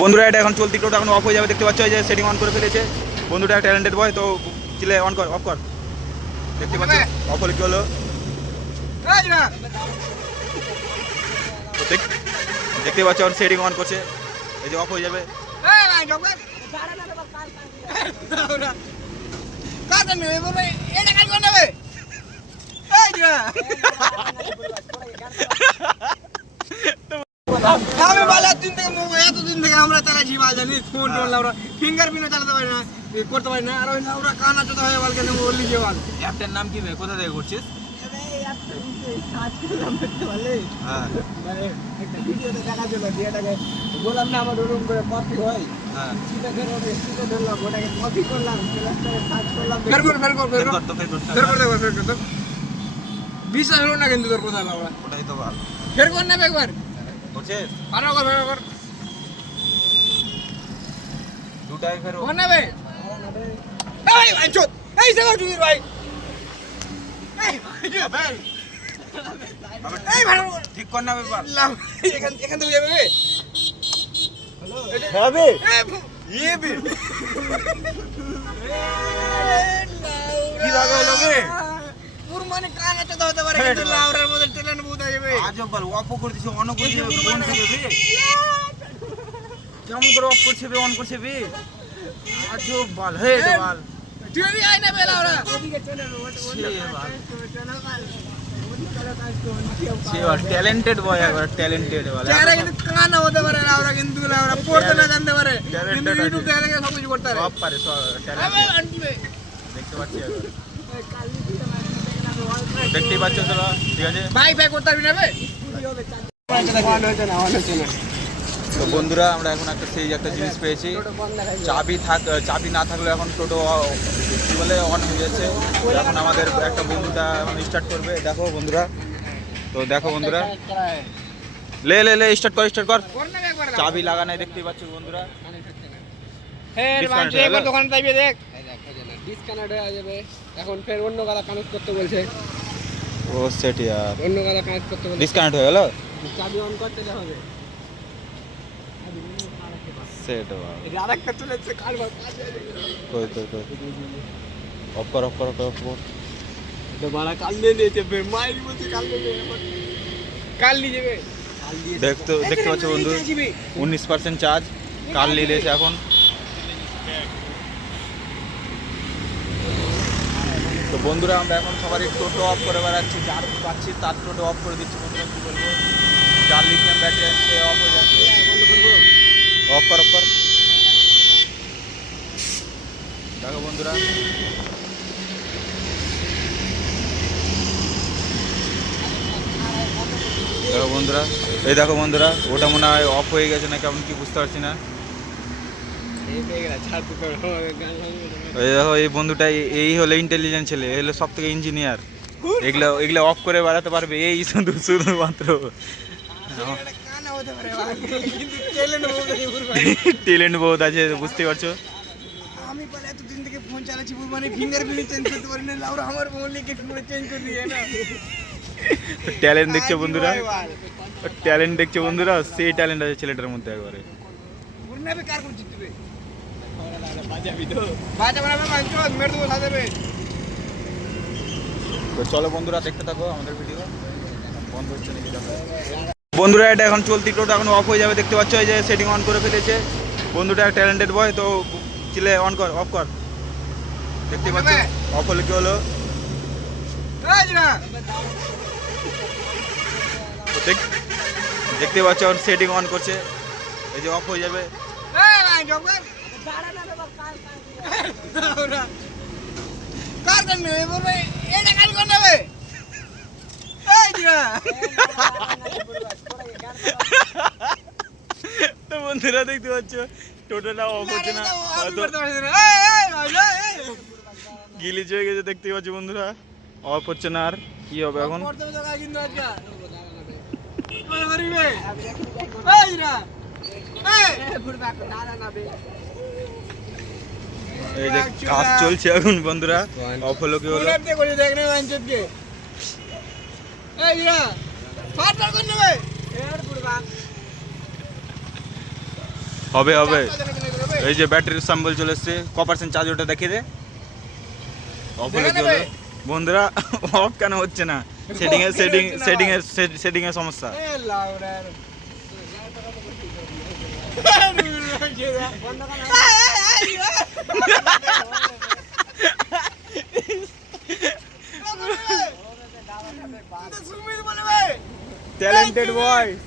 বন্ধুরা এটা এখন চলতি টোটো এখন অফ হয়ে যাবে, দেখতে পাচ্ছ এই যে সেটিং অন করে ফেলেছে বন্ধুটা, ট্যালেন্টেড বয়। তো চিলে অন কর, অফ কর, দেখতে পাচ্ছ অফ হলে কি হলো দেখতে পাচ্ছ, এখন সেটিং অন করছে, এই যে অফ হয়ে যাবে। আমি বালা দিন থেকে এতদিন থেকে আমরা তারা জিবা জানি ফোন টোন আমরা ফিঙ্গারপ্রিন্ট চালাতে পারি না, করতে পারি না। আর ওই আমরা কানা চোদা হয়ে বল কেন বললি যে বল অ্যাপটার নাম কি ভাই, কোথা থেকে করছিস? হ্যাঁ একটা ভিডিওতে দেখা ছিল দিয়েটাকে বললাম না আমার রুম করে কপি হয়। হ্যাঁ সেটা করে ওটা স্টিকার ধরলাম, ওটাকে কপি করলাম, ক্লাসটাকে সার্চ করলাম, বের কর তো বিশ্বাস হলো না কিন্তু তোর কথা লাউড়া। ওটাই তো ভালো, বের কর না একবার বুঝছিস? আরো কর বের কর দুটাই ফের কোন নেবে এই ভাই চোদ এই জায়গা তুই ভাই এই ভাই এই ভাই ঠিক কর না ব্যাপার, এখান থেকে যাবে হবে ये भी কি লাগা হলো বে? পুরো মানে কানা তো হতে পারে কিন্তু লাউরার মধ্যে টেলেন বুঝা যাবে। আজব বল, অফ করে দিছে, অন করে দিছে, কোন থেকে বে? কেমন করে অফ করছে বে, অন করছে বে? আজব বল, হে বল তুই भी আয় না বে লাউরা সে বল ট্যালেন্টেড বয়, একবার ট্যালেন্টেড বল। যারা কিন্তু কানা হতে পারে লাউরা, কিন্তু লাউরা পড়তে না জানতে পারে, কিন্তু ইউটিউব থেকে দেখে সব কিছু করতে পারে। সব পারে, সব আবে ট্যালেন্টেড, আন্টি বে দেখতে পাচ্ছি একবার, দেখতেই পাচ্ছ তোরা, ঠিক আছে। ভাই ভাই করতে পারবি না বে তো বন্ধুরা আমরা এখন একটা জিনিস পেয়েছি, চাবি না থাকলে এখন টোটো কি বলে অন হয়ে যাচ্ছে। এখন আমাদের একটা বন্ধুটা এখন স্টার্ট করবে, দেখো বন্ধুরা, তো দেখো বন্ধুরা, লে স্টার্ট কর, করনা বে একবার চাবি লাগানাই দেখতেই পাচ্ছ বন্ধুরা। হে ভাই Disconnect হয়ে একবার গেল? দোকানে যাইবে দেখ, ডিসকানেক্ট হয়ে যাবে। এখন ফের অন্য গালা কানেক্ট করতে বলছে, ও সেট ইয়ার, অন্য গালা কানেক্ট করতে বলছে, ডিসকানেক্ট হয়ে গেল, চাবি অন করতে হবে। সেট এই আরেকটা চলেছে কারবার কই অফ কর তো বড় কাল নিয়ে নিয়েছে বে মাইরি বলছে কাল নিয়ে যাবে, কাল নিয়ে যাবে, দেখতে পাচ্ছ বন্ধু 19% চার্জ কাল নিয়েছে এখন। তো বন্ধুরা আমরা এখন সবারই টোটো অফ করে বেড়াচ্ছি, যার পাচ্ছি তার টোটো অফ করে দিচ্ছি বন্ধুরা, কী বলবো, যার লিথিয়াম ব্যাটারি আছে অফ হয়ে যাচ্ছে, অফ কর দেখো বন্ধুরা, এই দেখো বন্ধুরা, ওটা মনে হয় অফ হয়ে গেছে না কেমন কি বুঝতে পারছি না। এই দেখো এই বন্ধুটা, এই হলো ইন্টেলিজেন্ট ছেলে, এই হলো সব থেকে ইঞ্জিনিয়ার, এগুলো অফ করে বেড়াতে পারবে এই শুধুমাত্র কানা হতে পারে কিন্তু ট্যালেন্ট বহুত আছে। ট্যালেন্ট বহুত আছে, বুঝতে পারছো। আমি পরে এতদিন থেকে ফোন চালাচ্ছি, মানে ফিঙ্গারপ্রিন্ট চেঞ্জ করতে পারি না, লাউরা আমার ফোন লিখে পুরো চেঞ্জ করে দিয়ে না। ট্যালেন্ট দেখছো বন্ধুরা, সেই ট্যালেন্ট আছে ছেলেটার মধ্যে একবারে। গুরনাবে কার করছিস তুই বাজাবি তো বাজা বানাবে মানছো মেরে দেবো সাজাবে। তো চলো বন্ধুরা দেখতে থাকো আমাদের ভিডিও, বন্ধ হচ্ছে নাকি দেখো বন্ধুরা। এটা এখন চলতি টোটো এখন অফ হয়ে যাবে, দেখতে পাচ্ছ এই যে সেটিং অন করে ফেলেছে বন্ধুটা, ট্যালেন্টেড বয়। তো চিলে অন কর, অফ কর, দেখতে পাচ্ছ অফ হলে কি হলো দেখতে পাচ্ছ, এখন সেটিং অন করছে, এই যে অফ হয়ে যাবে। কার করবে বলবে এটা কাল কোন নেবে তো বন্ধুরা দেখতে পাচ্ছ টোটোটা অফ হচ্ছে না, গিলিচ হয়ে গেছে, দেখতে পাচ্ছ বন্ধুরা, অফ হচ্ছে না। আর কি হবে এখন, এই যে কাজ চলছে এখন বন্ধুরা, অফ হলো কি হলো হবে হবে এই যে ব্যাটারির সাম্বল চলে এসছে ক% চার্জ ওটা দেখিয়ে দে অফ হলে কি হলো বন্ধুরা অফ কেন হচ্ছে না সেটিং এর সমস্যা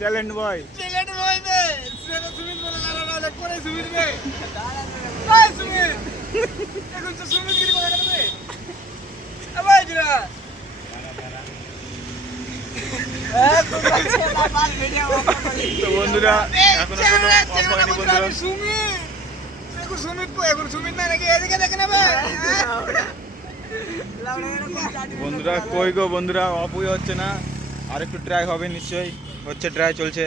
ট্যালেন্ট বয় তো বন্ধুরা এখনো কোনো অফ হয়নি বন্ধুরা কই গো বন্ধুরা অফই হচ্ছে না আর একটু ট্রাই হবে নিশ্চয়ই হচ্ছে ট্রাই চলছে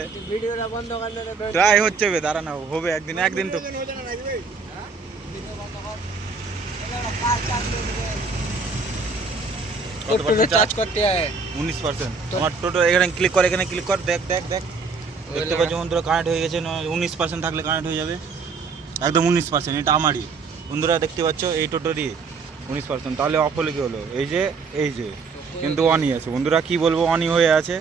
ট্রাই হচ্ছে বে দাঁড়া না হবে একদিন তো চার্জ করতে হয় 19% তোমার টোটো এখানে ক্লিক কর দেখ দেখতে পাচ্ছ বন্ধুরা কানেক্ট হয়ে গেছে 19% থাকলে কানেক্ট হয়ে যাবে একদম 19% এটা আমারই বন্ধুরা দেখতে পাচ্ছ এই টোটোরই 19% তাহলে অফ হলে কি হলো এই যে কিন্তু অনই আছে বন্ধুরা কি বলবো অনই হয়ে আছে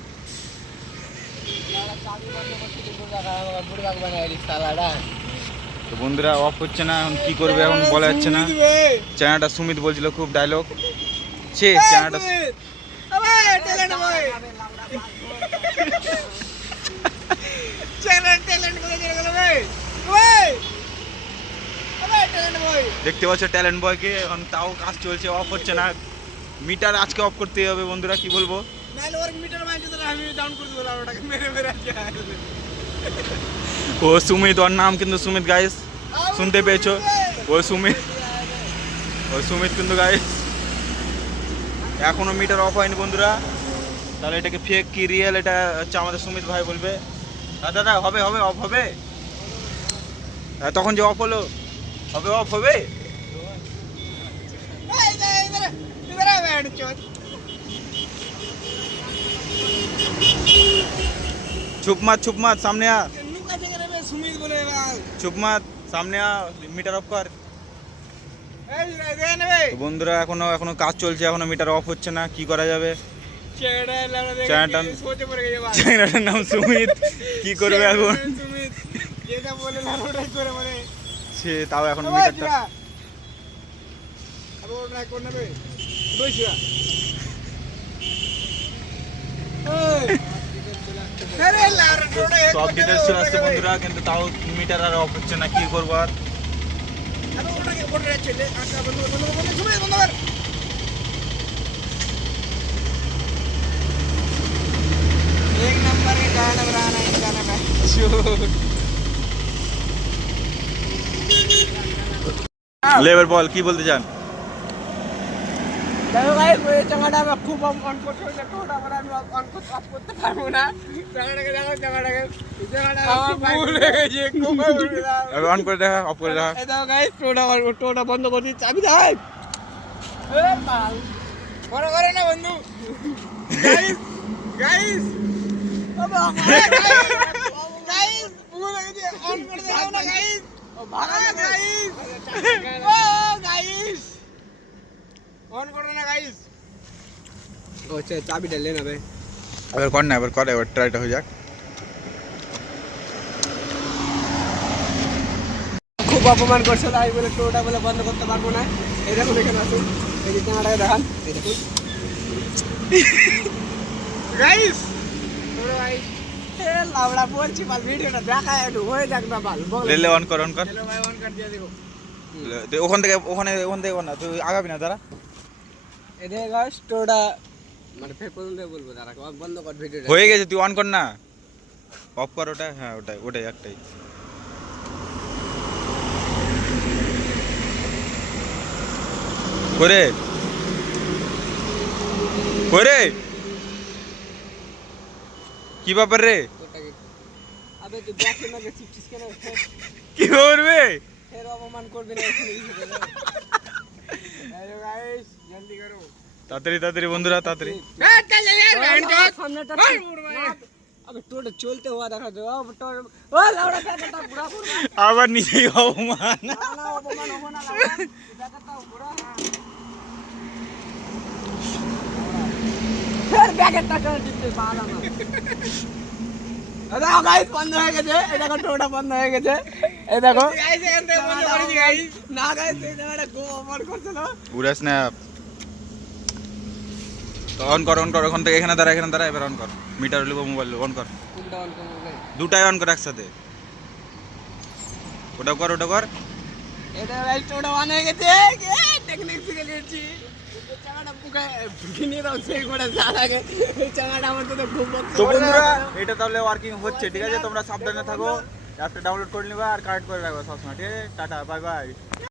তো বন্ধুরা অফ হচ্ছে না এখন কি করবে এখন বলা যাচ্ছে না চ্যানেলটা সুমিত বলছিল খুব ডায়লগ চ্যানেলটা দেখতে পাচ্ছ ট্যালেন্ট বয়কে এখন তাও কাজ চলছে অফ হচ্ছে না মিটার আজকে অফ করতে হবে বন্ধুরা কি বলবো ও সুমিত ওর নাম কিন্তু সুমিত গাইস শুনতে পেয়েছো ও সুমিত কিন্তু গাইস এখনো মিটার অফ হয়নি বন্ধুরা তাহলে এটাকে ফেক কি রিয়েল এটা হচ্ছে আমাদের সুমিত ভাই বলবে দাদা হবে অফ হবে তখন যে অফ হলো অফ হবে ছুপমাত সামনে আ ছুপমাত সামনে আ মিটার অফ কর বন্ধুরা এখনো কাজ চলছে এখনো মিটার অফ হচ্ছে না কি করা যাবে চ্যানেলটার নাম সুমিত কি করবে এখন সে তাও এখন মিটারটা সব ডিটেলস চলে আসছে বন্ধুরা কিন্তু তাও মিটার আর অফ হচ্ছে না কি করবো আর লেবার বল কি বলতে চান খুব অন করতে পারবো না অন করে দেখা অফ করে দেখা টোটা বন্ধ করে দিচ্ছি চাবি দেখ মনে করে না বন্ধু গাইস অন করে দাও না গাইস অন করো না গাইস আচ্ছা চাবিটা লে না ভাই এবার ট্রাইটা হয়ে যাক খুব অপমান করছে তাই বলে টোটা বলে বন্ধ করতে পারবো না এই দেখুন এখানে আসুন এই যে ক্যামেরাটাকে দেখান এই দেখুন গাইস টোটো গাইস এ লাউড়া বলছি বাল ভিডিওটা দেখা একটু হয়ে যাক না বাল লে অন কর চলো ভাই অন কর দিয়ে দেখো ওখান থেকে না তুই আগাবি না দাঁড়া এই দেখো গাইস টোটা মানে ফের পর্যন্ত বলবো দাঁড়া বন্ধ কর ভিডিওটা হয়ে গেছে তুই অন কর না অফ কর ওটা হ্যাঁ ওটাই একটাই করে কি ব্যাপার রে আবে তুই দেখে না যে চিপচিস কেন কি করবে ফের অপমান করবে না হ্যালো গাইস জলদি করো তাড়াতাড়ি বন্ধুরা তাড়াতাড়ি আবে টোটো চলতে হওয়া দেখা যায় ও লাউড়া ব্যাগটা পুরা পুরা আবার নিজেই অপমান। না না অপমান হবো না লাউড়া ব্যাগটা পুরা ফের ব্যাগটা করে দিতে পারা না দেখো গাইস বন্ধ হয়ে গেছে এই দেখো টোটা বন্ধ হয়ে গেছে এই দেখো গাইস এখান থেকে বন্ধ করে দি গাইস না গাইস এই জায়গাটা গো অফার করছিল পুরা স্ন্যাপ তো অন কর ওখান থেকে এখানে দাঁড়া এবার অন কর মিটার লিবো মোবাইল অন কর কোনটা অন করব গাইস দুটাই অন কর একসাথে ওটা কর এটা গাইস টোটা অন হয়ে গেছে টেকনিক শিখে নিয়েছি চাকাটা পুকে কিনে দাও সেই করে সারাগে এই চাকাটা আমার তো খুব তো বন্ধুরা এটা তাহলে ওয়ার্কিং হচ্ছে ঠিক আছে তোমরা সাবধানে থাকো অ্যাপটা ডাউনলোড করে নিবা আর কানেক্ট করে রাখবা সবসময় ঠিক আছে টাটা বাই বাই